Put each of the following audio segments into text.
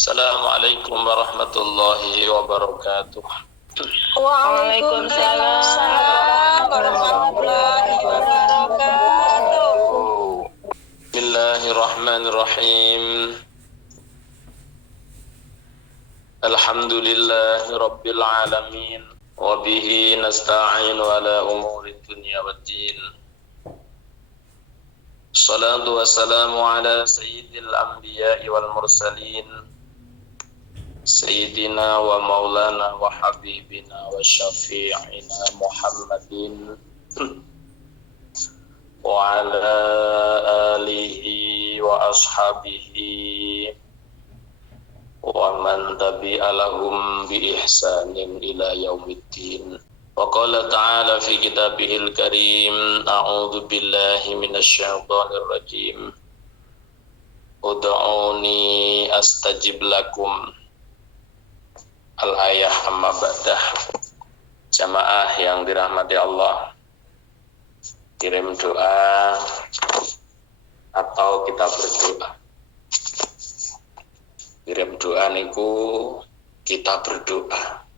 Assalamualaikum warahmatullahi wabarakatuh. Waalaikumsalam warahmatullahi wabarakatuh. Bismillahirrahmanirrahim. Alhamdulillahi rabbil alamin. Wa bihi nasta'inu ala umuri dunya waddin. Salatu wassalamu ala sayyidil anbiya'i wal mursalin, Sayyidina wa maulana wa habibina wa syafi'ina Muhammadin wa ala alihi wa ashabihi wa man tabi'alahum bi ihsanin ila yaumiddin. Wa qala ta'ala fi kitabihil karim, a'udzu billahi minasy syaithanir rajim. Ud'uni astajib lakum. Al-ayah amma ba'dah. Jamaah yang dirahmati Allah, kirim doa atau kita berdoa. Kirim doa niku kita berdoa.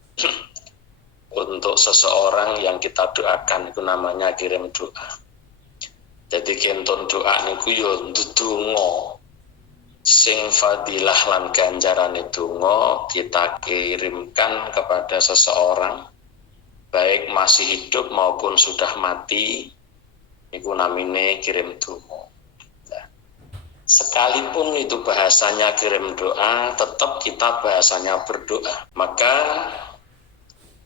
Untuk seseorang yang kita doakan itu namanya kirim doa. Jadi kenton doa niku yo ndedonga sing fadilah lan ganjarane donga kita kirimkan kepada seseorang baik masih hidup maupun sudah mati, niku namine kirim doa. Nah, sekalipun itu bahasanya kirim doa, tetap kita bahasanya berdoa. Maka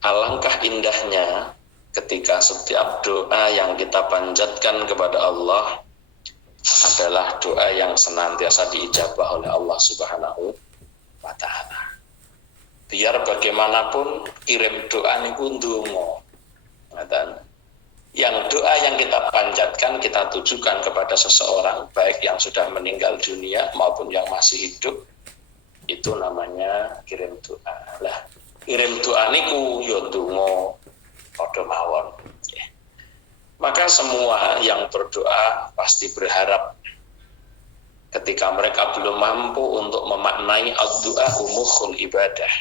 alangkah indahnya ketika setiap doa yang kita panjatkan kepada Allah adalah doa yang senantiasa diijabah oleh Allah Subhanahu wa ta'ala. Biar bagaimanapun kirim doa niku ndonga. Yang doa yang kita panjatkan kita tujukan kepada seseorang baik yang sudah meninggal dunia maupun yang masih hidup, itu namanya kirim doa. Lah, kirim doa niku yo ndonga padha mawon. Maka semua yang berdoa pasti berharap ketika mereka belum mampu untuk memaknai ad-du'a mukhul ibadah.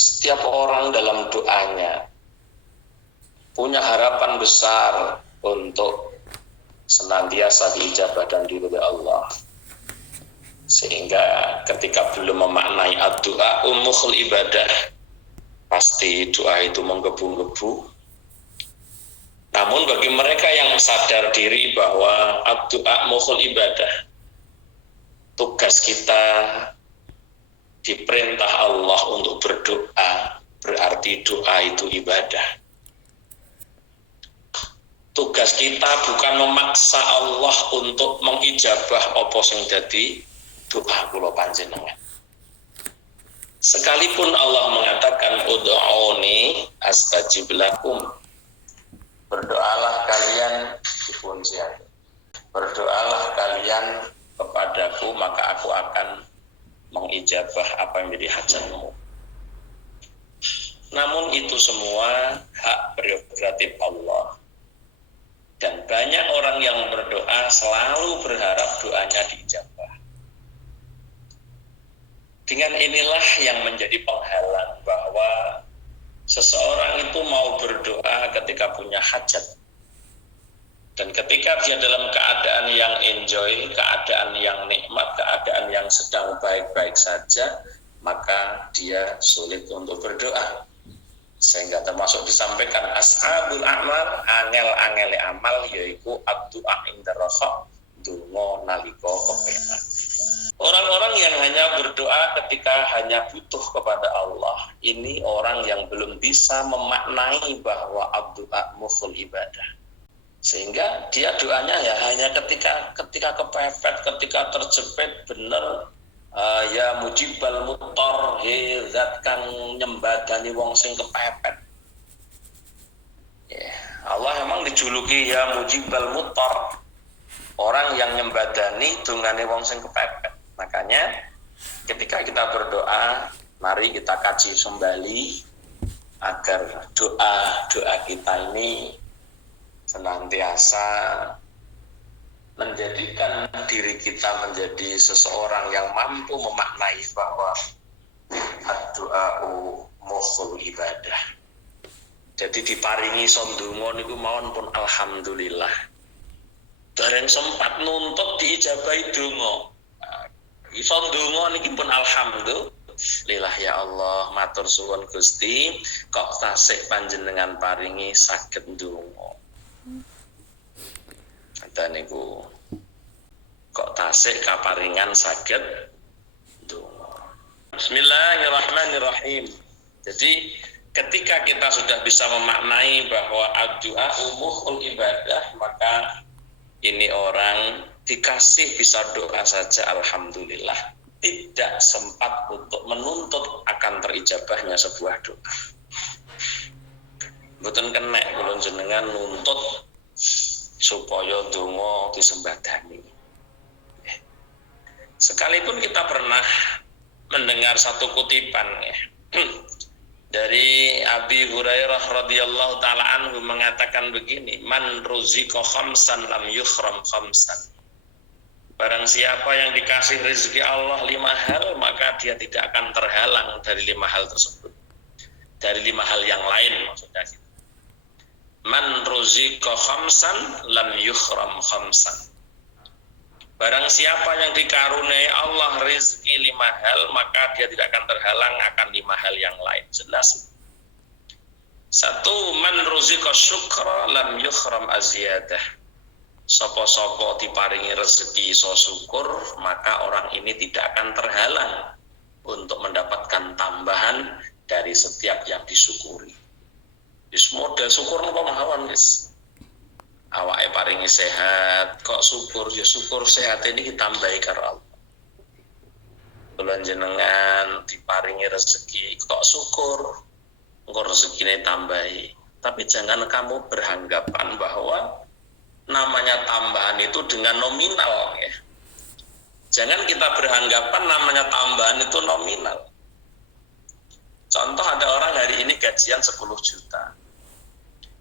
Setiap orang dalam doanya punya harapan besar untuk senantiasa diijabah dan diridhoi Allah. Sehingga ketika belum memaknai ad-du'a mukhul ibadah, pasti doa itu menggebu-gebu. Namun bagi mereka yang sadar diri bahwa ad-du'a mukhul ibadah, tugas kita diperintah Allah untuk berdoa, berarti doa itu ibadah. Tugas kita bukan memaksa Allah untuk mengijabah apa sing dadi doa kula panjenengan. Sekalipun Allah mengatakan ud'uni astajib lakum, berdoalah kalian dipunjian. Berdoalah kalian kepadaku, maka aku akan mengijabah apa yang menjadi hajatmu. Namun itu semua hak prerogatif Allah. Dan banyak orang yang berdoa selalu berharap doanya diijabah. Dengan inilah yang menjadi penghalang bahwa seseorang itu mau berdoa ketika punya hajat. Dan ketika dia dalam keadaan yang enjoy, keadaan yang nikmat, keadaan yang sedang baik-baik saja, maka dia sulit untuk berdoa. Sehingga termasuk disampaikan ashabul a'mal, angel-angele amal, yaitu ad-du'a inda raha, donga nalika kepenak. Orang-orang yang hanya berdoa ketika hanya butuh kepada Allah, ini orang yang belum bisa memaknai bahwa ad-du'a mukhul ibadah. Sehingga dia doanya ya hanya ketika kepepet, ketika terjepit bener, ya mujibal mutor, zat kang nyembadani wong sing kepepet. Ya, Allah emang dijuluki ya mujibal mutor, orang yang nyembadani dungane wong sing kepepet. Makanya ketika kita berdoa, mari kita kaji kembali agar doa kita ini senantiasa menjadikan diri kita menjadi seseorang yang mampu memaknai bahwa ad-du'a'u mukhul ibadah. Jadi diparingi sondungo niku mawon pun alhamdulillah. Bareng sempat nuntut diijabahi donga. Sondungo niki pun alhamdulillah ya Allah, matur suwun Gusti, kok tasik panjenengan paringi saged ndonga. Dan niku kok tasik kaparingan saged ndonga. Bismillahirrahmanirrahim. Jadi ketika kita sudah bisa memaknai bahwa ad-du'a'u mukhul ibadah, maka ini orang dikasih bisa doa saja alhamdulillah, tidak sempat untuk menuntut akan terijabahnya sebuah doa. Mboten kenek kula jenengan nuntut supaya donga disembadani. Sekalipun kita pernah mendengar satu kutipan ya, dari Abi Hurairah radhiyallahu taala anhu mengatakan begini, man ruziqa khamsan lam yukhram khamsan. Barang siapa yang dikasih rezeki Allah 5 hal, maka dia tidak akan terhalang dari 5 hal tersebut. Dari 5 hal yang lain maksudnya. Man ruziqa khamsan lam yukhram khamsan. Barang siapa yang dikaruniai Allah rezeki 5 hal, maka dia tidak akan terhalang akan 5 hal yang lain. Jelas. 1, man ruziqa syukra lam yukhram aziyadah. Sopo-sopo diparingi rezeki so syukur, maka orang ini tidak akan terhalang untuk mendapatkan tambahan dari setiap yang disyukuri. Wis modal syukur napa mawon wis. Awake paringi sehat, kok syukur ya syukur sehat ini ditambahi karo Allah. Kula jenengan diparingi rezeki, kok syukur, engko rezekine tambahi. Tapi jangan kamu beranggapan bahwa namanya tambahan itu dengan nominal ya. Jangan kita beranggapan namanya tambahan itu nominal. Contoh ada orang hari ini gajian 10 juta.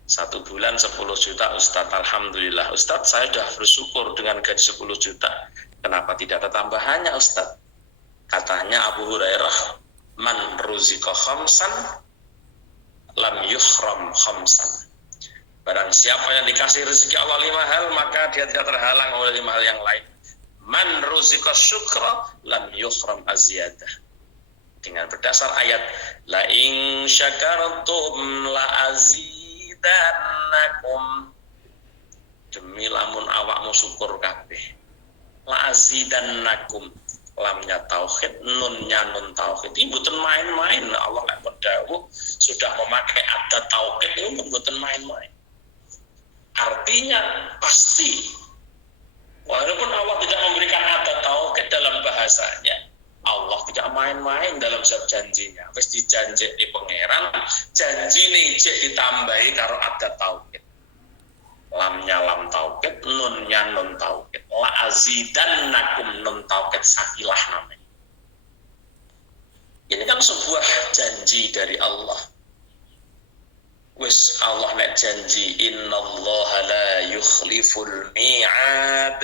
1 bulan 10 juta Ustadz, alhamdulillah Ustadz saya sudah bersyukur dengan gaji 10 juta. Kenapa tidak ada tambahannya Ustadz? Katanya Abu Hurairah, man ruziqa khamsan lam yukhram khamsan. Barang siapa yang dikasih rezeki Allah 5 hal, maka dia tidak terhalang oleh 5 hal yang lain. Man ruziqa syukra lam yukhram aziyadah. Dengan berdasar ayat la in syakartum la azidannakum, demi lamun awakmu syukur kabeh la azidannakum, lamnya tauhid, nunnya nun tauhid ini mboten main-main. Allah lek dawuh sudah memakai adat tauhid ini mboten main-main. Artinya pasti walaupun Allah tidak memberikan adat tauhid dalam bahasanya, Allah tidak main-main dalam zat janjinya. Wis dijanji di pangeran, janji ning jek ditambahi karo adat tauhid. Lamnya lam tauhid, nunnya nun tauhid. La azidannakum nun tauhid sakilah namanya. Ini kan sebuah janji dari Allah. Wis Allah nek janji innallaha la yukhliful mi'ad.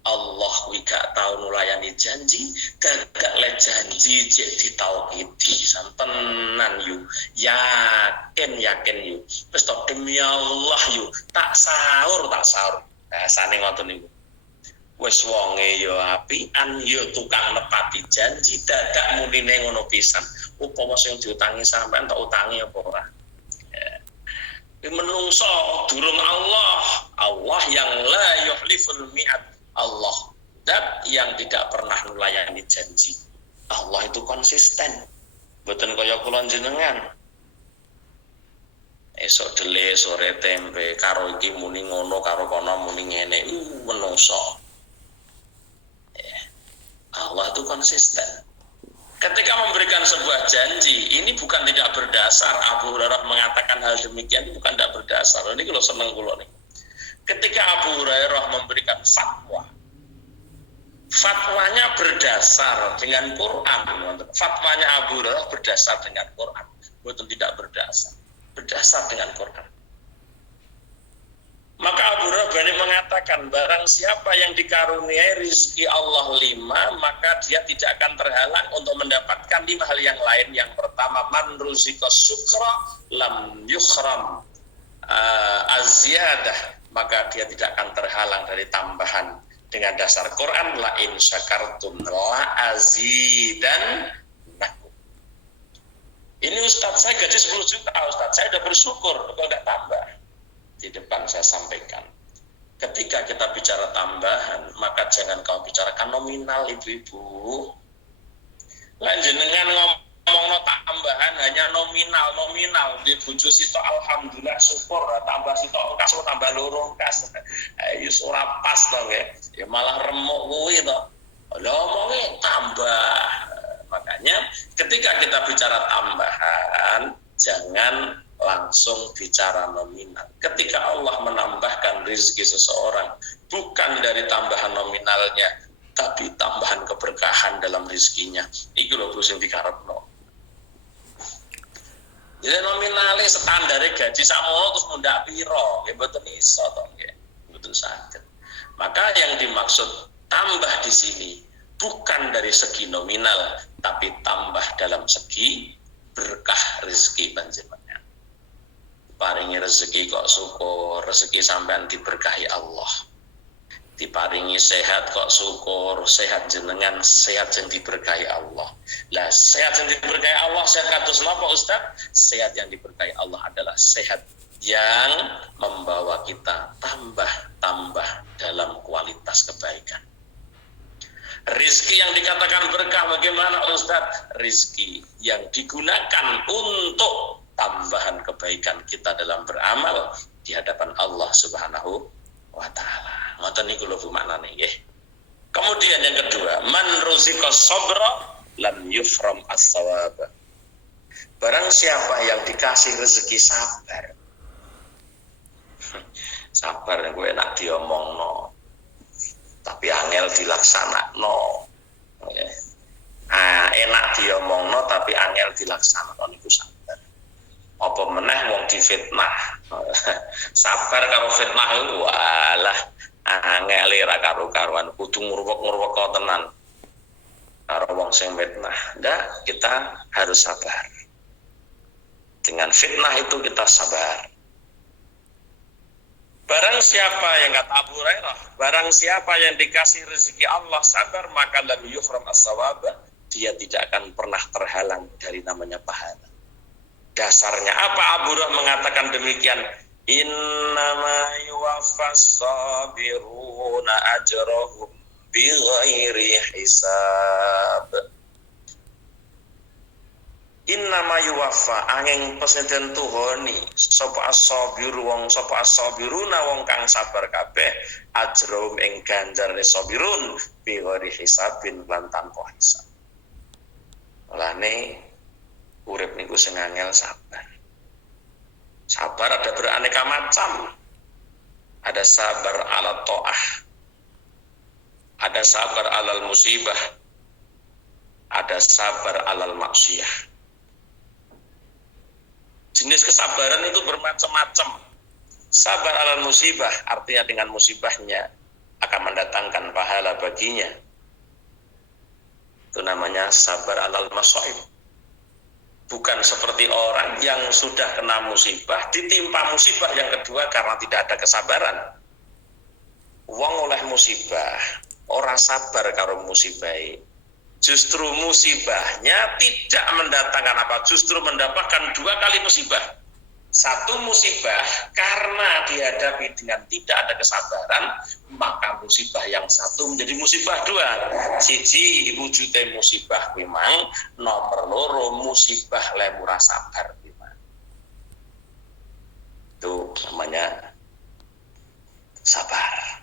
Allah wika tau nulayani janji, gagak le janji cek ditauhidi santenan yu, yakin yu. Wis to demi Allah yu, tak sahur. Bahasane ngoten niku. Wis wonge yo apian yo tukang nepati janji, dadak munine ngono pisan. Upama sing diutangi sampean tak utangi apa ora? Menungso durung Allah yang la yukhliful mi'ad. Allah dat yang tidak pernah nulayani janji. Allah itu konsisten. Mboten kaya kula jenengan. Esok dele sore tempe karo iki muni ngono karo kono muni ngene. Menungso. Allah itu konsisten. Ketika memberikan sebuah janji, ini bukan tidak berdasar. Abu Hurairah mengatakan hal demikian bukan tidak berdasar. Ini kalau seneng kula nih. Ketika Abu Hurairah memberikan fatwanya berdasar dengan Quran. Fatwanya Abu Hurairah berdasar dengan Quran, bukan tidak berdasar dengan Quran. Maka Abu Rabbani mengatakan, barang siapa yang dikaruniai rizki Allah 5, maka dia tidak akan terhalang untuk mendapatkan 5 hal yang lain. Yang pertama, man ruzika syukra lam yukhram aziyadah, maka dia tidak akan terhalang dari tambahan. Dengan dasar Quran, la in syakartum la azidan. Ini Ustadz, saya gaji 10 juta, Ustadz, saya udah bersyukur, kok nggak tambah? Di depan saya sampaikan, ketika kita bicara tambahan, maka jangan kau bicarakan nominal, ibu-ibu. Jenengan ngomong tambahan hanya nominal di bojo sito alhamdulillah syukur, tambah sito kas tambah loro kas. Ayo ora pas to ya malah remuk kuwi to. Lha omonge tambah. Makanya ketika kita bicara tambahan, jangan langsung bicara nominal. Ketika Allah menambahkan rezeki seseorang, bukan dari tambahan nominalnya, tapi tambahan keberkahan dalam rezekinya. Iku lho sing dikarepno. Jadi nominalnya standarnya gaji sakmono terus mundak piro, nggih mboten iso to nggih. Mboten saged. Maka yang dimaksud tambah di sini bukan dari segi nominal, tapi tambah dalam segi berkah rezeki panjenengan. Paringi rezeki kok syukur, rezeki sampean diberkahi Allah. Diparingi sehat kok syukur, sehat jenengan, sehat yang diberkahi Allah. Lah sehat yang diberkahi Allah, sehat kados napa Ustaz? Sehat yang diberkahi Allah adalah sehat yang membawa kita tambah dalam kualitas kebaikan. Rizki yang dikatakan berkah bagaimana Ustaz? Rizki yang digunakan untuk tambahan kebaikan kita dalam beramal di hadapan Allah Subhanahu wa taala. Ngoten niku lho maknane nggih. Kemudian yang kedua, man ruzika sabra lam yufram as-sawab. Barang siapa yang dikasih rezeki sabar. Sabar gue enak diomongno. Tapi angel dilaksanakno. Enak diomongno tapi angel dilaksanakno niku sabar. Apa meneh wong difitnah. Sabar karo fitnah iku walah angel ra karo-karuan, kudu ngurwek-ngurwek tenan karo wong sing fitnah. Ndak, kita harus sabar. Dengan fitnah itu kita sabar. Barang siapa yang kata Abu Hurairah, barang siapa yang dikasih rezeki Allah sabar, maka lam yuhram as-sawab, dia tidak akan pernah terhalang dari namanya pahala. Dasarnya apa Abu Hurairah mengatakan demikian? Innama yuwaffas sabiruna ajrahum bighairi hisab. Innama yuwaffa angin pesenten tuhoni sapa as-sabiru wong sapa as-sabiruna wong kang sabar kabeh ajrum ing ganjare sabirun bi ghairi hisabin lan tanpa hisab. Mulane urip niku sing angel sabar. Sabar ada beraneka macam. Ada sabar ala ta'ah. Ada sabar alal musibah. Ada sabar alal maksiyah. Jenis kesabaran itu bermacam-macam. Sabar alal musibah artinya dengan musibahnya akan mendatangkan pahala baginya. Itu namanya sabar alal masaib. Bukan seperti orang yang sudah kena musibah, ditimpa musibah yang kedua karena tidak ada kesabaran. Wong oleh musibah, orang sabar karo musibah. Justru musibahnya tidak mendatangkan apa? Justru mendapatkan 2 kali musibah. Satu musibah karena dihadapi dengan tidak ada kesabaran, maka musibah yang satu menjadi musibah 2. Siji wujudnya musibah memang, nomor loro musibah lemura sabar memang. Itu namanya sabar.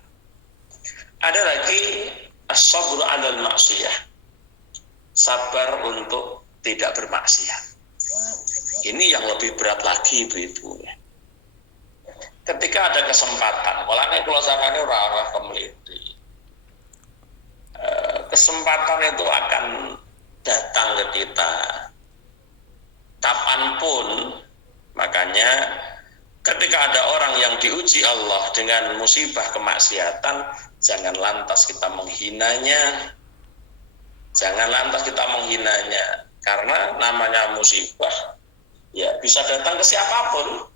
Ada lagi as-sabru 'alal maksiyah. Sabar untuk tidak bermaksiat. Ini yang lebih berat lagi, Ibu-ibu. Ketika ada kesempatan, mulanya kalau sampeyan ora kemeliti. Kesempatan itu akan datang ke kita kapanpun. Makanya Ketika ada orang yang diuji Allah dengan musibah kemaksiatan, jangan lantas kita menghinanya. Jangan lantas kita menghinanya. Karena namanya musibah, ya bisa datang ke siapapun.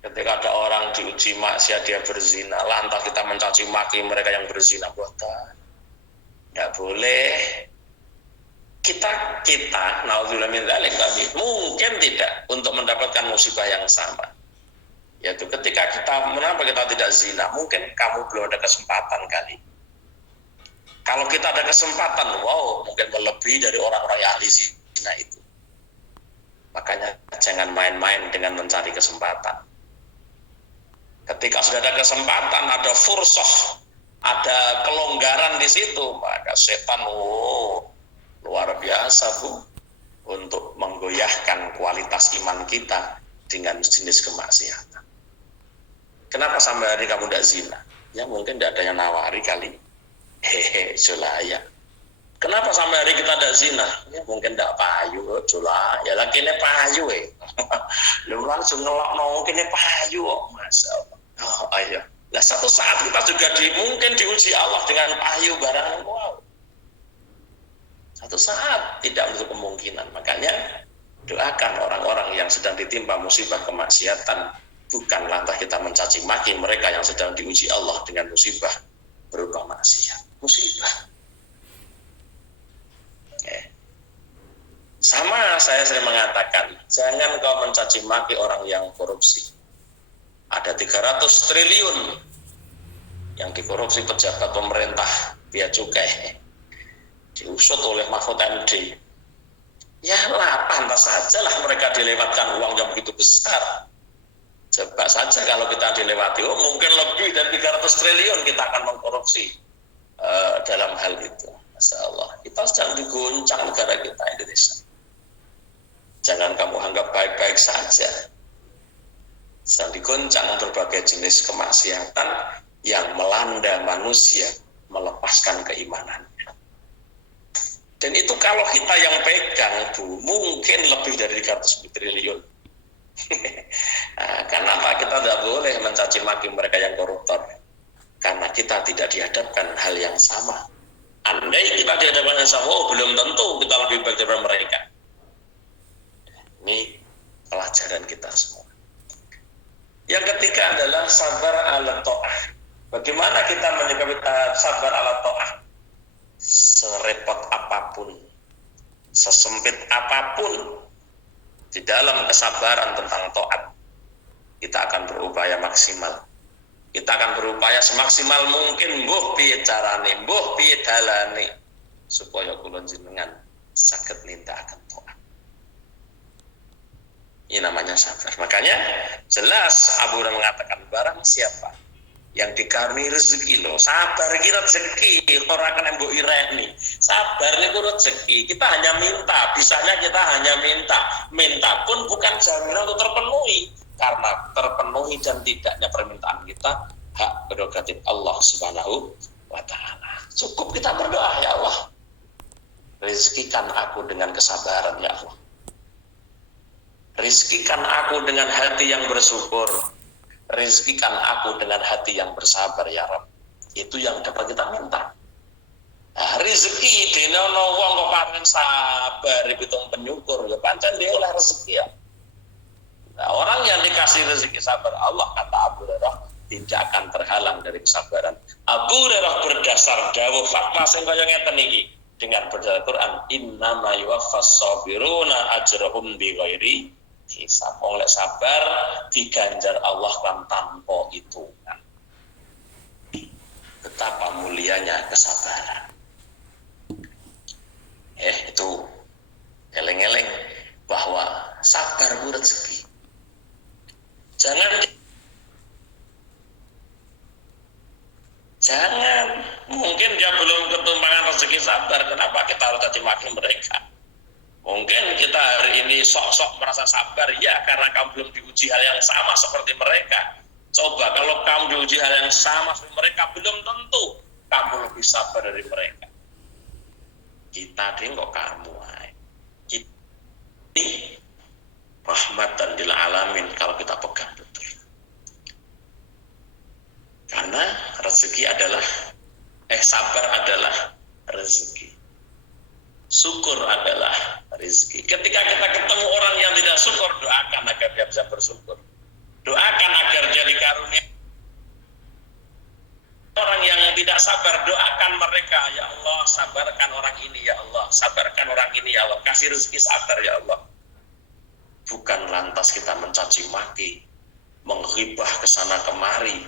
Ketika ada orang diuji maksiat, dia berzina, lantas kita mencaci maki mereka yang berzina, buatan. Nggak boleh. Kita naudzubillah min dzalik, tapi mungkin tidak untuk mendapatkan musibah yang sama. Yaitu ketika kenapa kita tidak zina? Mungkin kamu belum ada kesempatan kali. Kalau kita ada kesempatan, mungkin melebihi dari orang-orang yang ahli zina itu. Makanya jangan main-main dengan mencari kesempatan. Ketika sudah ada kesempatan, ada fursah, ada kelonggaran di situ, maka setan luar biasa Bu untuk menggoyahkan kualitas iman kita dengan jenis kemaksiatan. Kenapa sampai hari kamu tidak zina? Ya mungkin tidak ada yang nawari kali. Julaya. Kenapa sampai hari kita tidak zina? Ya mungkin tidak payu, Julaya. Lagi ini payu lu langsung ngelok mungkin ini payu, Masya Allah. Ayo. Nah satu saat kita juga mungkin diuji Allah dengan payu barang. Satu saat tidak untuk kemungkinan. Makanya doakan orang-orang yang sedang ditimpa musibah kemaksiatan, bukan lantas kita mencaci maki mereka yang sedang diuji Allah dengan musibah berupa maksiat. Musibah. Sama saya sering mengatakan, jangan kau mencaci maki orang yang korupsi. Ada 300 triliun yang dikorupsi pejabat pemerintah, bea cukai, diusut oleh Mahfud MD. Ya lah, pantas saja lah mereka dilewatkan uang yang begitu besar. Coba saja kalau kita dilewati, mungkin lebih dari 300 triliun kita akan mengkorupsi dalam hal itu. Masya Allah, kita sedang diguncang negara kita Indonesia. Jangan kamu anggap baik-baik saja. Sedang diguncang berbagai jenis kemaksiatan yang melanda manusia, melepaskan keimanannya. Dan itu kalau kita yang pegang, Bu, mungkin lebih dari 300 triliun. Kenapa kita tidak boleh mencaci maki mereka yang koruptor? Karena kita tidak dihadapkan hal yang sama. Andai kita dihadapkan yang sama, belum tentu kita lebih baik daripada mereka. Ini pelajaran kita semua. Yang ketiga adalah sabar ala ta'ah. Bagaimana kita menyikapi sabar ala ta'ah? Serepot apapun, sesempit apapun, di dalam kesabaran tentang taat, kita akan berupaya maksimal. Kita akan berupaya semaksimal mungkin, mbuh piye carane, mbuh piye dalane, supaya kula jenengan saged nindakaken taat. Ini namanya sabar. Makanya jelas Abu Hurairah mengatakan, barang siapa yang dikaruni rezeki lo, sabar kira rezeki, orang akan mbok ireni. Sabar niku rezeki. Kita hanya minta, bisanya kita hanya minta pun bukan jaminan untuk terpenuhi, karena terpenuhi dan tidaknya permintaan kita hak prerogatif Allah Subhanahu wa taala. Cukup kita berdoa, ya Allah, rezekikan aku dengan kesabaran, ya Allah. Rezekikan aku dengan hati yang bersyukur. Rezekikan aku dengan hati yang bersabar, ya Rabb. Itu yang dapat kita minta. Nah, rezeki dene ana wong kok paring sabar, pitung penyukur, ya pancen dia oleh rezeki ya. Nah, orang yang dikasih rezeki sabar Allah, kata Abu Hurairah, tidak akan terhalang dari kesabaran. Abu Hurairah berdasar dawuh fakta sing kaya ngeten iki dengan berdasar Quran, innama yuwaffas sabiruna ajrahum bighairi hisab. Oleh sabar diganjar Allah kan tanpa hitungan. Betapa mulianya kesabaran. Itu eleng-eleng bahwa sabar itu rezeki. Jangan mungkin dia belum ketumpangan rezeki sabar, kenapa kita harus caci maki mereka? Mungkin kita hari ini sok-sok merasa sabar, ya karena kamu belum diuji hal yang sama seperti mereka. Coba kalau kamu diuji hal yang sama seperti mereka, belum tentu kamu lebih sabar dari mereka. Kita deh kok kamu, rahmatan lil alamin kalau kita pegang betul. Karena rezeki adalah sabar adalah rezeki. Syukur adalah rezeki. Ketika kita ketemu orang yang tidak syukur, doakan agar dia bisa bersyukur. Doakan agar dia dikarunia. Orang yang tidak sabar, doakan mereka, ya Allah, sabarkan orang ini, ya Allah, sabarkan orang ini, ya Allah, kasih rezeki sabar, ya Allah. Bukan lantas kita mencaci maki, menghibah ke sana kemari,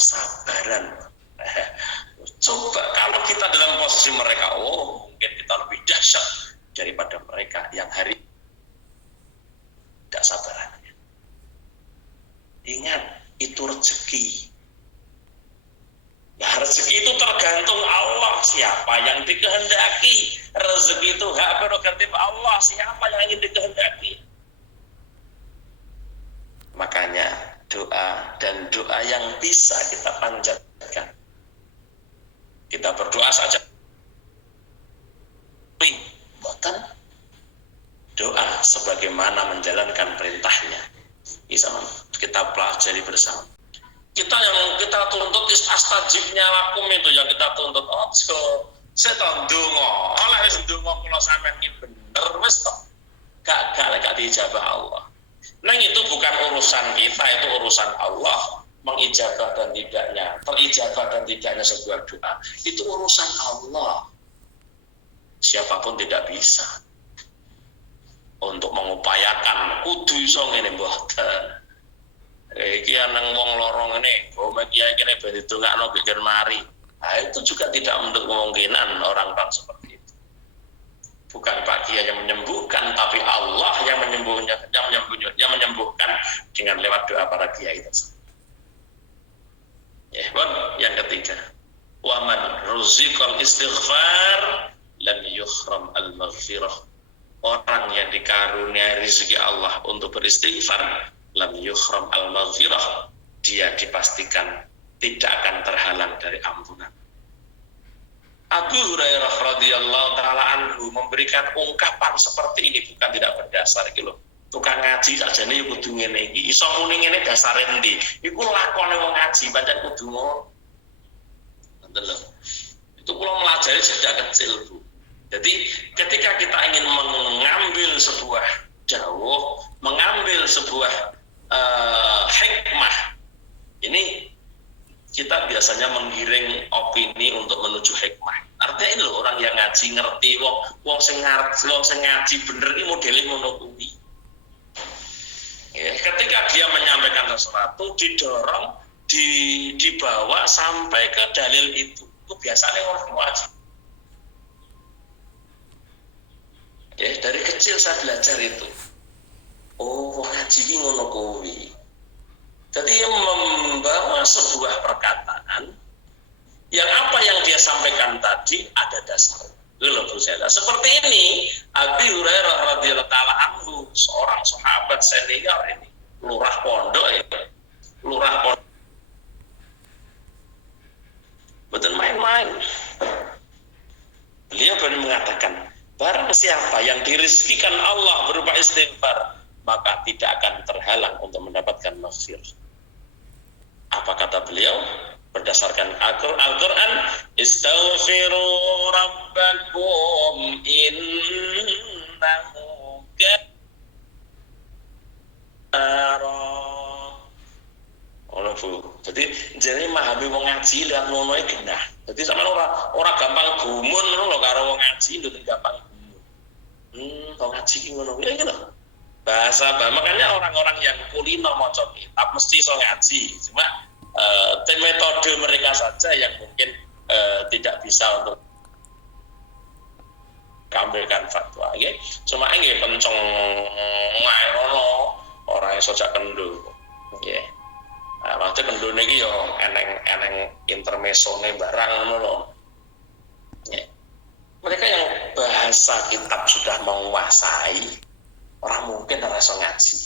sabaran. Coba kalau kita dalam posisi mereka, oh mungkin kita lebih dahsyat daripada mereka yang hari tidak sabarannya. Ingat, itu rezeki. Nah, rezeki itu tergantung Allah, siapa yang dikehendaki. Rezeki itu hak prerogatif Allah, siapa yang ingin dikehendaki. Makanya doa dan doa yang bisa kita panjatkan. Kita berdoa saja. Bukan doa sebagaimana menjalankan perintahnya. Kita pelajari bersama. Kita yang kita tuntut astajibnya lakum itu yang kita tuntut. Oh, saya tahu ndonga. Oleh wis ndonga kula sampean iki bener wis to. Gak dijabah Allah. Nah itu bukan urusan kita, itu urusan Allah. Mengijabah dan tidaknya, terijabah dan tidaknya sebuah doa, itu urusan Allah. Siapapun tidak bisa untuk mengupayakan kudu iso ngene mboten. Iki nang wong lorong ini, kiai kene ben ditungakno pikir mari. Nah, itu juga tidak untuk kemungkinan orang-orang seperti itu. Bukan Pak Kiai yang menyembuhkan, tapi Allah yang menyembuhkan dengan lewat doa para kiai tersebut. Yang ketiga, waman ruziqal istighfar lam yukhram al-maghfirah. Orang yang dikaruniai rezeki Allah untuk beristighfar, lam yukhram al-maghfirah, dia dipastikan tidak akan terhalang dari ampunan. Abu Hurairah radhiyallahu taala anhu memberikan ungkapan seperti ini, bukan tidak berdasar gitu. Tukang ngaji saja nih kudu ngene iki, iso muni ngene dasare endi? Iku lakone wong ngaji pancen kudu ngono. Itu kula melajari sejak kecil, Bu. Jadi ketika kita ingin mengambil sebuah dawuh, mengambil sebuah hikmah, ini kita biasanya menggiring opini untuk menuju hikmah. Artinya ini loh, orang yang ngaji ngerti, wong sing ngaji bener ini modelnya ngono kuwi. Ya, ketika dia menyampaikan sesuatu, didorong, dibawa sampai ke dalil itu biasanya orang ngaji. Ya, dari kecil saya belajar itu. Oh, ngaji ini ngono kuwi. Jadi membawa sebuah perkataan yang apa yang dia sampaikan tadi ada dasar. Seperti ini, Abu Hurairah radhiyallahu taala anhu, seorang sahabat senior ini, lurah pondok ini, lurah pondok. Betul main-main. Beliau baru mengatakan, barang siapa yang dirizkikan Allah berupa istighfar, maka tidak akan terhalang untuk mendapatkan maghfirah. Apa kata beliau? Berdasarkan Al-Quran, istaghfiru rabbakum innahu kana. Jadi memahami wong ngaji lihat ngono iki genah. Jadi sampeyan ora gampang gumun ngono lho karo wong ngaji, mboten gampang gumun. Wong ngaji iki ngono ya gitu. Makanya orang-orang yang kulino maca kitab mesti iso ngaji. Cuma metode mereka saja yang mungkin tidak bisa untuk mengambilkan fatwa. Okay? Cuma ini kenceng ngono orang yang sojak kendo. Okay. Nah, maksudnya kendo ini yo eneng intermezone barang ngono. Okay. Mereka yang bahasa kitab sudah menguasai, orang mungkin rasa ngaji.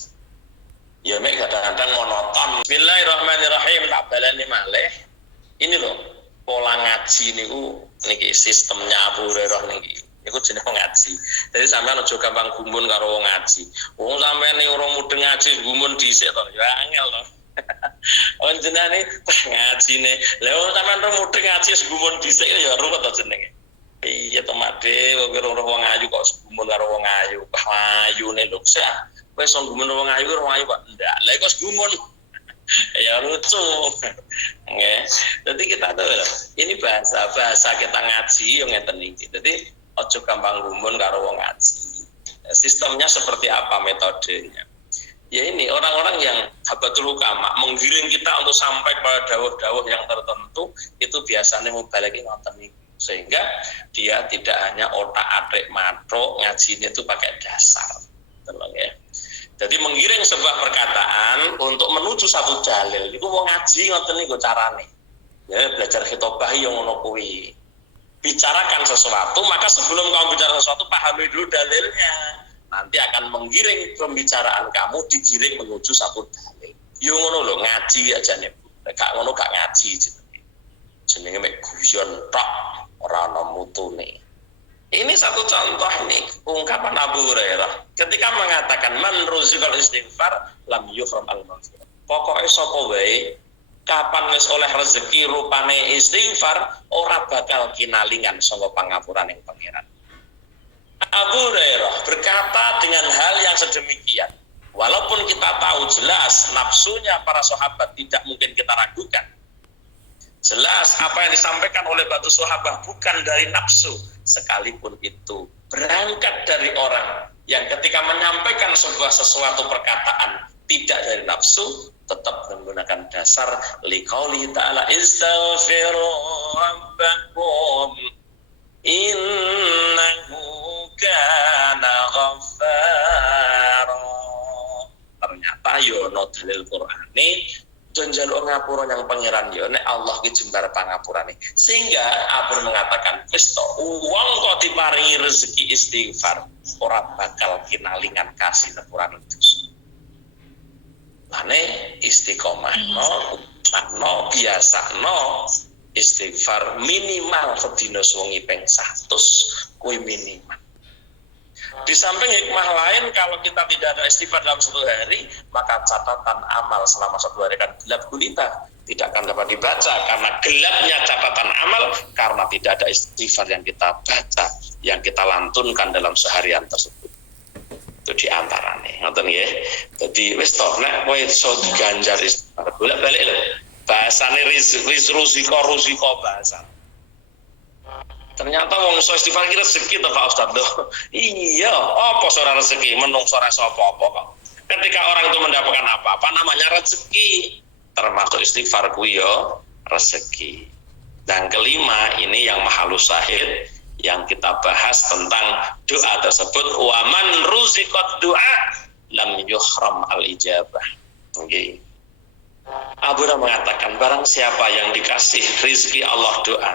Ya mek kadang-kadang monoton. Bismillahirrahmanirrahim, tak baleni malih. Ini loh pola ngaji niku niki sistemnya Abu Hurairah niki. Iku jenenge ngaji. Jadi sampean aja gampang gumun karo wong ngaji. Wong sampean ning ora mudeng ngaji gumun dhisik to, ya angel to. Wong jenenge ngajine. Lah wong sampean ora mudeng ngaji gumun dhisik ya ruwet to jenenge. Iya to Made, kok ora wong ayu kok gumun karo wong ayu. Ayune lho sah. Wis gumun wong ayu kok ndak. Lah kok gumun. Ya lucu. Nggih. Jadi kita tahu ini bahasa kita ngaji yang ngeten iki. Jadi ojo gampang gumun karo wong ngaji. Sistemnya seperti apa metodenya? Ya ini orang-orang yang habatul hukama menggiring kita untuk sampai pada dawuh-dawuh yang tertentu itu biasanya mubalagi ngoten niku. Sehingga dia tidak hanya otak-atik matruk ngajine itu pakai dasar. Tolong ya. Jadi menggiring sebuah perkataan untuk menuju satu dalil. Iku mau ngaji ngoten niku carane. Ya belajar khitobah yang ngono kuwi. Bicarakan sesuatu, maka sebelum kamu bicara sesuatu pahami dulu dalilnya. Nanti akan menggiring pembicaraan kamu digiring menuju satu dalil. Yo ngono lho ngaji aja nek. Gak ngono gak ngaji jenenge. Jenenge mek guyon tok ora ana mutune. Ini satu contoh nih ungkapan Abu Hurairah ketika mengatakan man ruzikal istighfar lam yufram al-maghfirah. Pokoknya sapa wae kapan wis oleh rezeki rupane istighfar ora bakal kinalingan saka pangapuraning pangeran. Abu Hurairah berkata dengan hal yang sedemikian. Walaupun kita tahu jelas nafsunya para sahabat tidak mungkin kita ragukan. Jelas apa yang disampaikan oleh batu sahabat bukan dari nafsu, sekalipun itu berangkat dari orang yang ketika menyampaikan sebuah sesuatu perkataan tidak dari nafsu, tetap menggunakan dasar liqauli ta'ala istaghfiru rabbakum innahu kana ghaffara. Ternyata yono dalil Qur'ane dan jaluk ngapura yang pangeran yo nek Allah ki jembar pangapurane. Sehingga Abur mengatakan wis to wong kok diparingi rezeki istighfar ora bakal kinalingan kasih sepurane dosa. Mane istiqomah no biasa no istighfar minimal sedina suwengi ping 100 kuwi minimal. Di samping hikmah lain, kalau kita tidak ada istighfar dalam satu hari, maka catatan amal selama satu hari akan gelap gulita, tidak akan dapat dibaca karena gelapnya catatan amal karena tidak ada istighfar yang kita baca, yang kita lantunkan dalam seharian tersebut. Itu diantaranya, ngoten nggih. Jadi wis to nek kowe iso diganjar istighfar, bolak-balik lho. Bahasane ruziko bahasa. Ternyata wong iso istighfar ki rezeki to Pak Ustaz. Iya, apa ora rezeki? Menungso ora iso apa-apa kok. Ketika orang itu mendapatkan apa-apa namanya rezeki. Termasuk istighfar kuwi yo rezeki. Dan kelima ini yang mahalus syahid yang kita bahas tentang doa tersebut wa man ruziqat doa lam yuhram al ijabah. Oke. Abu Hurairah mengatakan barang siapa yang dikasih rezeki Allah doa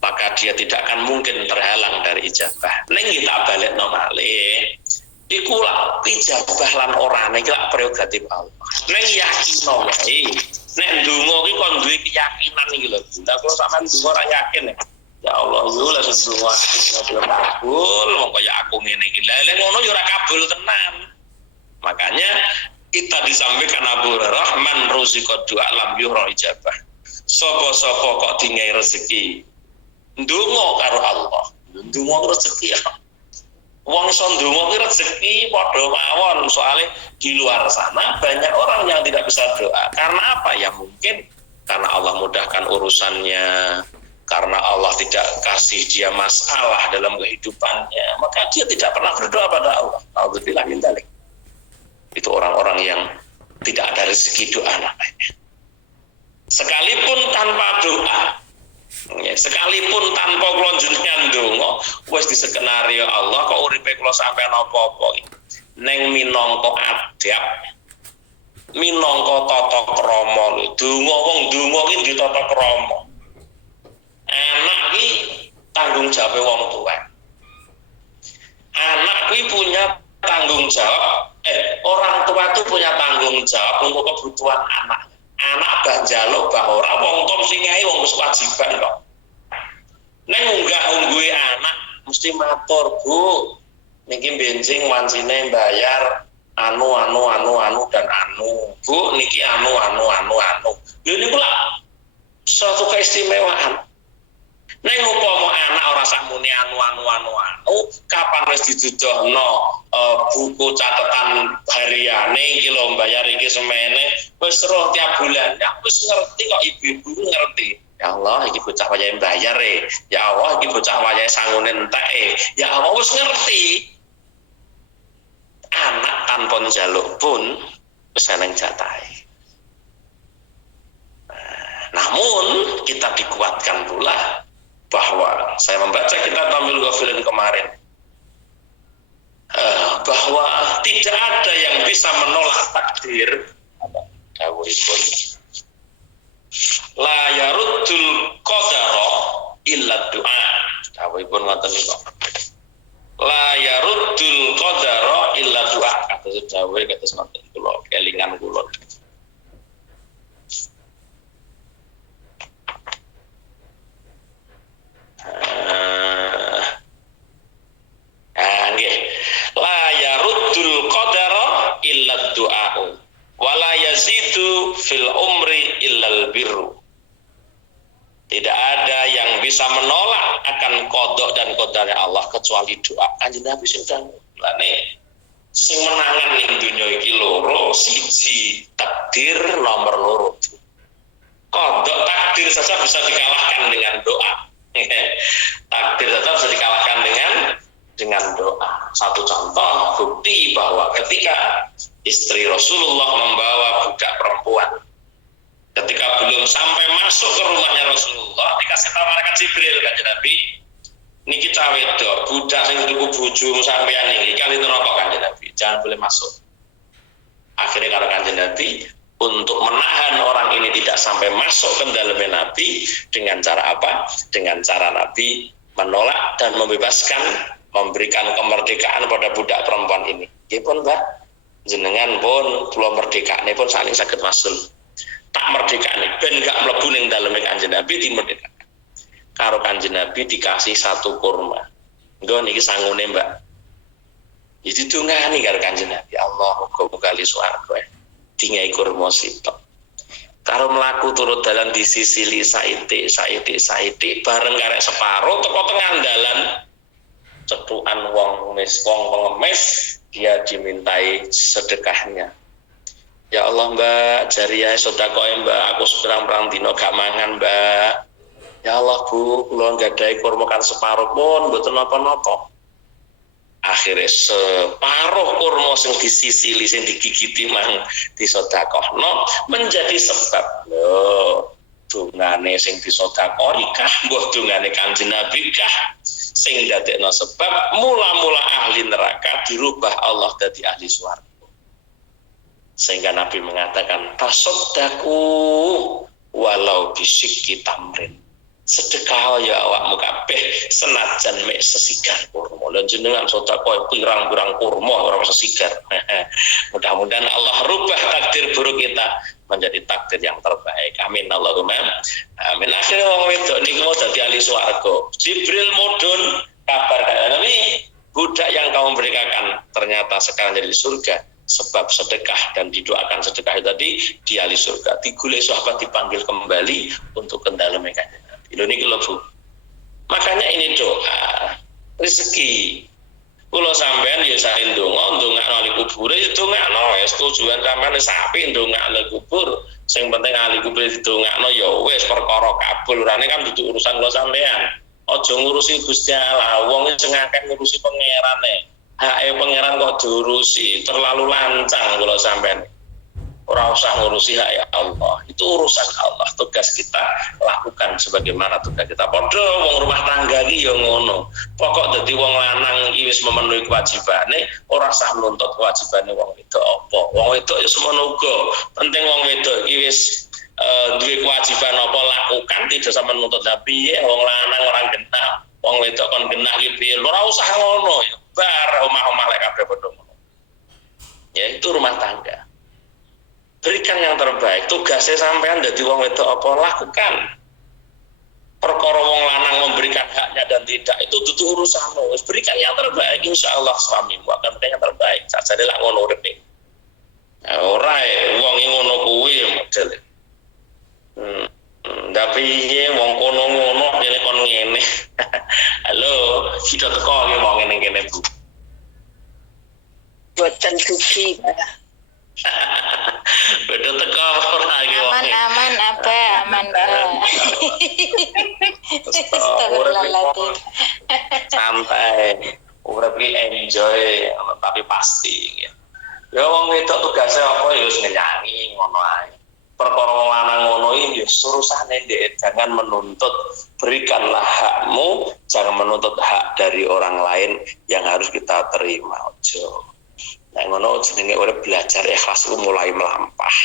maka dia tidak akan mungkin terhalang dari ijabah. Ning kita balik malih. Iku lak ijabah lan orane iki lak prerogatif Allah. Ning yakin wae. Nek ndonga iki kon duwe keyakinan iki lho. Lah kok sampean ndonga ora yakin ya. Ya Allah, yo lek ndonga belum kabul, wong kaya aku ngene iki. Lah lek ngono yo ora kabul tenan. Makanya kita disampaikan Abu Hurairah man ruziqa du'a lam yuhra ijabah. Sapa-sapa kok dingai rezeki ndonga karo Allah, ndonga rezeki. Wong iso ndonga rezeki padha mawon, soalnya di luar sana banyak orang yang tidak bisa doa. Karena apa? Ya mungkin karena Allah mudahkan urusannya, karena Allah tidak kasih dia masalah dalam kehidupannya, maka dia tidak pernah berdoa pada Allah. Alhamdulillah min dzalik. Itu orang-orang yang tidak ada rezeki doa namanya. Sekalipun tanpa doa, ya, sekalipun tanpa kula jenengan ndonga wis diskenario Allah kok uripe kula sampean apa-apa ning minangka adab minangka tata krama lho donga wong donga iki di tata krama anak iki tanggung jawab wong tua anak kuwi punya tanggung jawab orang tua itu punya tanggung jawab untuk kebutuhan anak banjaluk bahwa ora wong tom sing ngae wong wis kewajiban kok. Nek unggah ungguhe anak mesti matur, Bu. Niki bensin wancine bayar anu dan anu. Bu, niki anu. Lha niku lah suatu keistimewaan. Nek upama anak ora sakmune anu, kapan wis didudohno buku catatan hariane iki lho bayar iki semene, wis roh tiap bulan. Ya wis ngerti kok ibu-ibu ngerti. Ya Allah, iki bocah wayahe bayar ya Allah, iki bocah wayahe sangune entek ya Allah wis ngerti. Anak tanpa njaluk pun wis ana jatahe. Namun kita dikuatkan pula bahwa saya membaca kitab Tamil Ghafilin kemarin bahwa tidak ada yang bisa menolak takdir. Dawuhipun la yaruddul qadara illa du'a. Dawuhipun ngoten niku. La yaruddul qadara illa du'a. Kados dawuh kados ngoten kula kelingan kula. La yaruddul qadara illa du'a'u wa la yazidu fil umri illal birru. Tidak ada yang bisa menolak akan kodok dan kodarnya Allah kecuali doa. Kanjeng Nabi sudah mulane sing menangan ning dunya iki loro, siji takdir, nomor loro kodok. Takdir saja bisa dikalahkan dengan doa. Takdir tetap bisa dikalahkan dengan doa. Satu contoh bukti bahwa ketika istri Rasulullah membawa budak perempuan, ketika belum sampai masuk ke rumahnya Rasulullah, dikasih tahu malaikat Jibril, Kanjeng Nabi, niki cawe wedok budak sing tuku bojomu sampean niki kali neraka Kanjeng Nabi, jangan boleh masuk. Akhirnya karo Kanjeng Nabi untuk menahan orang ini tidak sampai masuk ke dalam Nabi dengan cara apa? Dengan cara Nabi menolak dan membebaskan, memberikan kemerdekaan pada budak perempuan ini. Nggih pun, Mbak, jenengan pun kula merdekane pun saling saged masul. Tak merdekane ben gak mlebu ning daleme Kanjeng Nabi dimerdekakan. Karo Kanjeng Nabi dikasih satu kurma. Nggo niki sangune, Mbak. Jadi dungani karo Kanjeng Nabi, Allah muga-muga li swarga. Dingai kurma sitok. Karo mlaku turut dalan disisili saiti bareng karek separo teko tengah dalan cetukan wong pengemis, dia dimintai sedekahnya. Ya Allah, Mbak, jariah sedekah Mbak, aku seberang-berang dino gak mangan, Mbak. Ya Allah, Bu, kula nggadahi kurma kan separo pun mboten napa-napa. Akhirnya separuh kurma sing disisili sing digigiti mang disedekahno menjadi sebab lho dungane sing disedekahi kah mbah dungane Kanjeng Nabi kah sing dadekno sebab mula-mula ahli neraka dirubah Allah dadi ahli swarga. Sehingga Nabi mengatakan tasaddaku walau bisyikki tamrin. Sedekah ya awakmu kabeh senajan mek sesigar kurma. Lan jenengan sedekah pirang-pirang kurma ora sesigar. Mudah-mudahan Allah rubah takdir buruk kita menjadi takdir yang terbaik. Amin Allahumma amin. Akhirnya wong wedok niku mau dadi ahli swarga. Jibril mudhun kabar Nabi, budak yang kamu berikan ternyata sekarang jadi di surga sebab sedekah dan didoakan sedekah itu tadi di ahli surga. Digolek sahabat dipanggil kembali untuk kendala mereka. Ini kalau Bu. Makanya ini doa rezeki. Kalau sampean ya saling ndongakno ahli kubur itu ndongakno wis tujuan sampean sapi ndongakno kubur. Sing penting ahli kubur ndongakno ya wis perkara kabul. Urane kan dudu urusan kula sampean. Aja ngurusi Gusti Allah. Wong sing akeh ngurusi pangerane. Hake pangeran kok diurusi, terlalu lancang kula sampean. Ora usah ngurusi hak ya Allah. Itu urusan Allah. Tugas kita lakukan sebagaimana tugas kita. Padha wong rumah tangga iki ya ngono. Pokok dadi wong lanang iki wis memenuhi kewajibane, ora usah nuntut kewajibane wong wedok apa. Wong wedok ya semono uga. Penting wong wedok iki wis duwe kewajiban apa lakukan, tidak sampe nuntut piye wong lanang ora genah. Wong wedok kon genah iki piye. Ora usah ngono ya. Bar omah-omah lek kabeh padha ngono. Ya itu rumah tangga. Berikan yang terbaik. Tugasnya sampean dadi wong wedok apa lakukan. Perkara wong lanang memberikan haknya dan tidak itu dudu urusanmu. Berikan yang terbaik, insyaallah suamimu akan berikan yang terbaik. Sajane lak ngono urip iki. Ora wong ngono kuwi model. Tapi wong kono ngono dene kon ngene. Halo, kita teko iki wong ngene kene Bu. Boten dugi, Pak. Betul teko ora iki wong. Aman apa? Aman, Pak. Astagfirullahaladzim. Santai. Urip iki enjoy tapi pasti ya. Ya wong wedok tugasnya apa ya wis ngenyangi ngono ae. Perkara wong lanang ngono iki ya urusane Dek, jangan menuntut, berikanlah hakmu, jangan menuntut hak dari orang lain yang harus kita terima. Ojo. Nek ngono jenenge urip belajar ikhlas ku mulai melampah.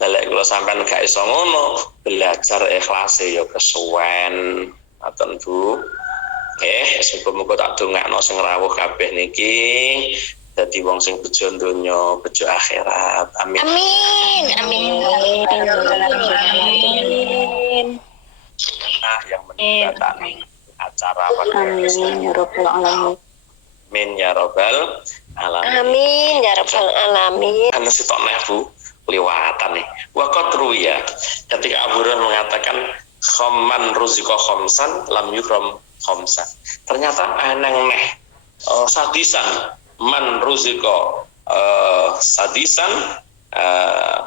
Lek kula sampean gak iso ngono, belajar ikhlas ya kesuwen. Ngoten Bu. Muga-muga tak dongakno sing rawuh kabeh niki dadi wong sing bejo donya, bejo akhirat. Amin. Amin. Nah, yang mendatangkan acara pada Amin ya rabbal alamin. Amin ya rabbal alamin. Amin ya rabbal alamin. Ana sitok neh Bu, liwatan nih. Wa qadru ya. Ketika Abu Hurairah mengatakan khamman ruzqa khamsan lam yuhram khamsan. Ternyata aneng neh sadisan man ruzqa sadisan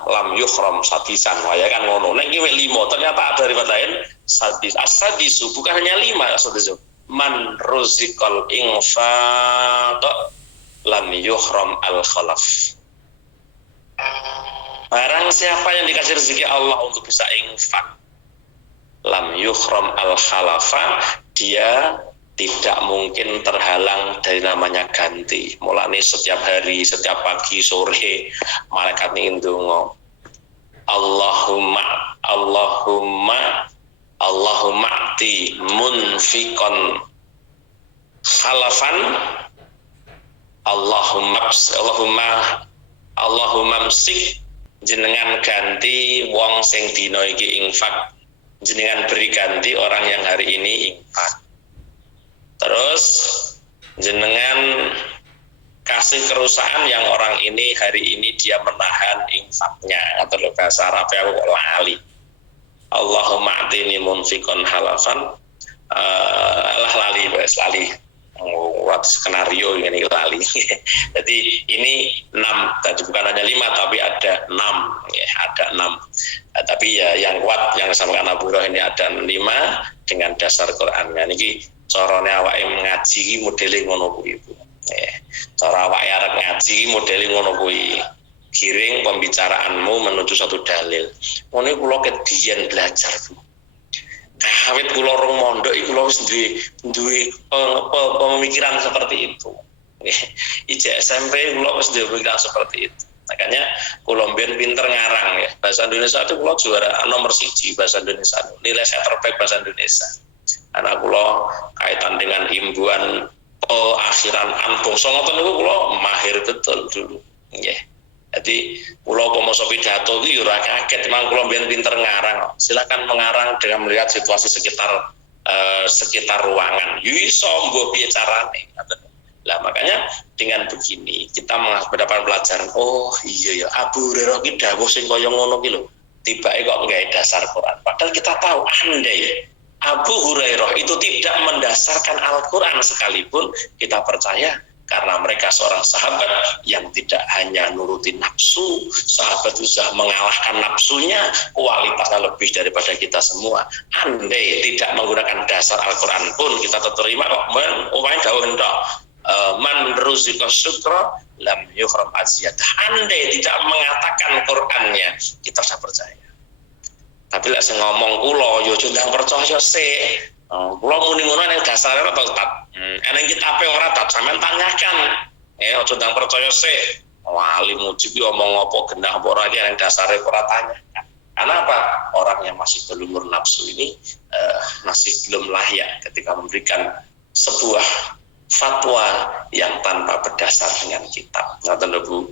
lam yuhram sadisan. Waya kan ngono. Nek iki 5, ternyata ada riwayat lain sadis. As-sadisu bukan hanya 5 as-sadisu. Man ruzqal infaq lam yuhram al-khalaf. Barang siapa yang dikasih rezeki Allah untuk bisa infak, lam yuhram al-khalafa, dia tidak mungkin terhalang dari namanya ganti. Mulane setiap hari, setiap pagi, sore, malaikat ini ndonga, Allahumma ati munfiqan khalafan, Allahumma msik, jenengan ganti wong sing dina iki infak, jenengan beri ganti orang yang hari ini infak. Terus jenengan kasih kerusakan yang orang ini hari ini dia menahan infaknya, atau bahasa Arab yang lali. Allahumma atini munfiqan halafan, lali buat skenario ini lali. Jadi ini 6, tadi bukan hanya 5 tapi ada 6 ya, ada 6. Tapi ya yang kuat yang disampaikan Abu Hurairah ini ada 5 dengan dasar Quran. Nah, ini carane awake ngaji iki modele ngono kuwi Bu. Cara awake arep ngaji modele ngono kuwi. Giring pembicaraanmu menuju satu dalil. Ngono kula kedian belajar Bu. Kawit kula rong mondok iku kula wis duwe pemikiran seperti itu. Ijek SMP kula wis duwe pemikiran seperti itu. Makanya kula mbiyen pinter ngarang ya. Bahasa Indonesia itu kula juara nomor 1 bahasa Indonesia. Nilai saya terbaik bahasa Indonesia. Anak kula kaitan dengan imbuhan akhiran bangsa ngoten niku kula mahir betul dulu nggih. Jadi kula pomoso pidato iki ora kaget, memang kula mbiyen pinter ngarang. Silakan mengarang dengan melihat situasi sekitar ruangan. Yo iso mbok piye carane. Lah makanya dengan begini kita mendapat pelajaran. Oh iya ya, Abu Hurairah iki dawuh sing kaya ngono ki lho. Tibake kok nggawe dasar Quran. Padahal kita tahu andai Abu Hurairah itu tidak mendasarkan Al-Quran sekalipun, kita percaya karena mereka seorang sahabat yang tidak hanya nurutin nafsu, sahabat itu sudah mengalahkan nafsunya, kualitasnya lebih daripada kita semua. Andai tidak menggunakan dasar Al-Quran pun kita terima kok. Umpamanya dawuh entok, man ruziqa syukra lam yuhram aziyatah. Andai tidak mengatakan Qurannya, kita sudah percaya. Tapi lek sing ngomong kula yo aja ndang percaya sik. Kula muni ngono ning dasare ora tat. Eneng kitabe ora tat sampean tanyakan. Aja ndang percaya sik. Wali muji ki omong apa genah apa ora iki ning dasare ora tanyakan. Karena apa? Orang yang masih belum bernafsu ini masih belum layak ketika memberikan sebuah fatwa yang tanpa berdasar dengan kitab. Ngoten lho Bu.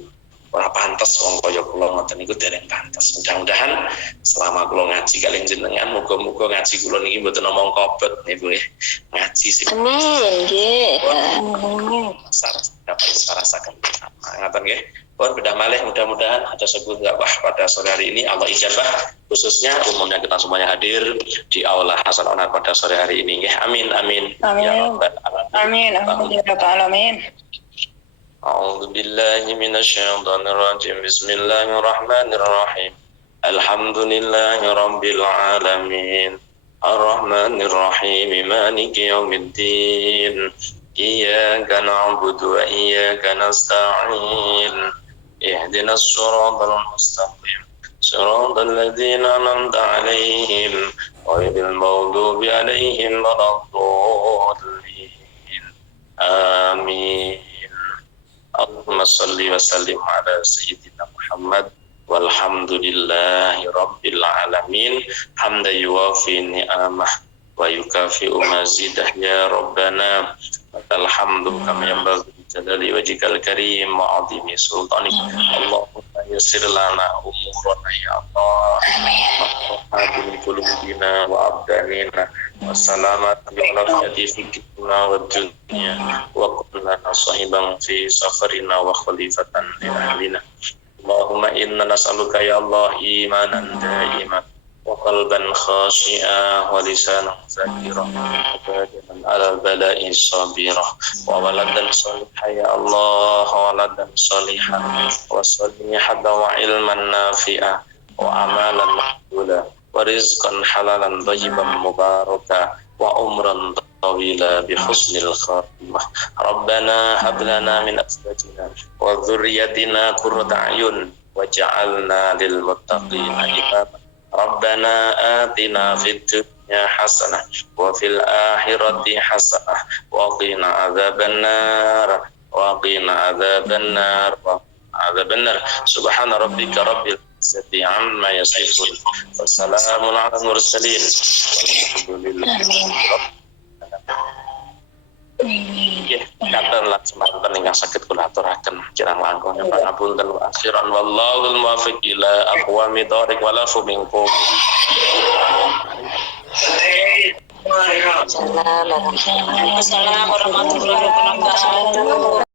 ora pantes wong kaya kula ngoten niku dereng pantes. Mudah-mudahan selama kula ngaji kalian jenengan muga-muga ngaji kula niki mboten omong kobet niku nggih. Ngaji sing Amin, nggih. Amin. dapat rasakan bersama. Ngaten nggih. Pun bedah malih mudah-mudahan ada sebuah dakwah pada sore hari ini Allah ijabah, khususnya umumnya kita semuanya hadir di aula Hasan Onar pada sore hari ini nggih. Amin amin. Amin. Ya rabbal alamin. Amin. Amin. Ya Rabbal Alamin. أعوذ بالله من الشيطان الرجيم بسم الله الرحمن الرحيم الحمد لله رب العالمين الرحمن الرحيم مالك يوم الدين إياك نعبد وإياك نستعين اهدنا الصراط المستقيم صراط الذين أنعمت عليهم غير المغضوب عليهم ولا الضالين آمين Allahumma salli wa sallim ala sayyidina Muhammad walhamdulillahi rabbil alamin hamda yuwafi ni'amah wa yukafi'u mazidah ya rabbana alhamdu kama yanbaghi jalali wajhikal karim wa 'azimi sultanik Allahumma yassir lana umurana ya Allah amin qulubina wa abdanina wassalamat ala fiqhina wa dunya wa kunna sahiban fi safarina wa khalifatan li ahlina Allahumma inna nas'aluka ya Allah imanan daiman wa qalban khashi'a wa lisanan zakira wa badanan ala bala'i sabira wa waladan salihah ya Allah waladan salihah wa salihah wa ilman nafi'ah wa amalan maqbula wa rizqan halalan tayyiban mubaraka wa umran طويلا بحسن الخاتمة ربنا هب لنا من أزواجنا وذريتنا قرة أعين واجعلنا للمتقين إماما ربنا آتنا في الدنيا حسنة وفي الآخرة حسنة وقنا عذاب النار وقنا عذاب النار عذاب النار سبحان ربك رب العزة عما يصفون وسلام على المرسلين والحمد لله Ya, katakanlah semantan ingkang saged kula aturaken kirang langkung pangapunten wa akhiran wallahul muwaffiq ila aqwamit thoriq wala fu minkum. Assalamualaikum warahmatullahi wabarakatuh.